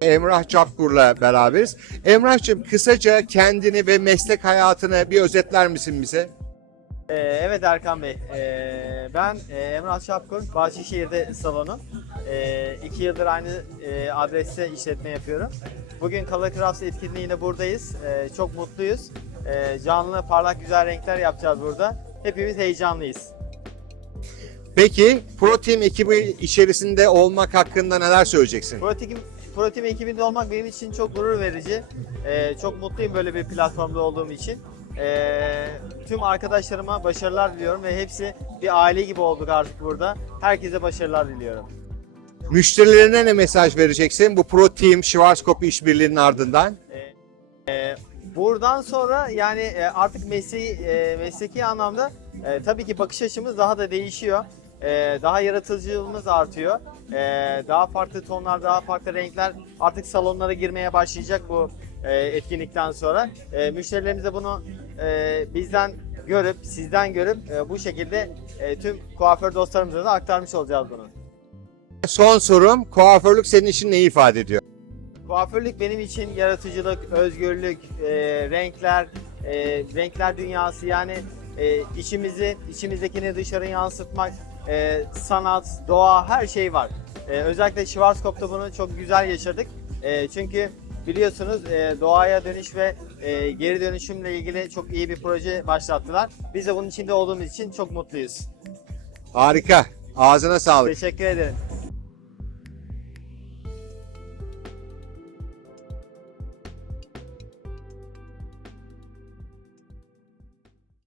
Emrah Çapkur'la beraberiz. Emrah'cığım kısaca kendini ve meslek hayatını bir özetler misin bize? Ee, evet Erkan Bey, Ee, ben e, Emrah Şapkur, Bahçeşehir'de salonum. Ee, iki yıldır aynı e, adreste işletme yapıyorum. Bugün Color Crafts etkinliğinde buradayız. Ee, çok mutluyuz. Ee, canlı, parlak, güzel renkler yapacağız burada. Hepimiz heyecanlıyız. Peki Pro Team ekibi içerisinde olmak hakkında neler söyleyeceksin? Protein, Protein ekibinde olmak benim için çok gurur verici. Ee, çok mutluyum böyle bir platformda olduğum için. Ee, tüm arkadaşlarıma başarılar diliyorum ve hepsi bir aile gibi olduk artık burada. Herkese başarılar diliyorum. Müşterilerine ne mesaj vereceksin bu Pro Team Schwarzkopf işbirliğinin ardından? Ee, buradan sonra yani e, artık mesleği, e, mesleki anlamda e, tabii ki bakış açımız daha da değişiyor. E, daha yaratıcılığımız artıyor. E, daha farklı tonlar, daha farklı renkler artık salonlara girmeye başlayacak bu e, etkinlikten sonra. E, müşterilerimiz de bunu e, bizden görüp, sizden görüp e, bu şekilde e, tüm kuaför dostlarımıza da aktarmış olacağız bunu. Son sorum kuaförlük senin için ne ifade ediyor? Kuaförlük benim için yaratıcılık, özgürlük, e, renkler, e, renkler dünyası yani e, içimizi, içimizdekini dışarı yansıtmak, e, sanat, doğa her şey var. E, özellikle Schwarzkopf'ta bunu çok güzel yaşadık. E, çünkü biliyorsunuz e, doğaya dönüş ve e, geri dönüşümle ilgili çok iyi bir proje başlattılar. Biz de bunun içinde olduğumuz için çok mutluyuz. Harika. Ağzına sağlık. Teşekkür ederim.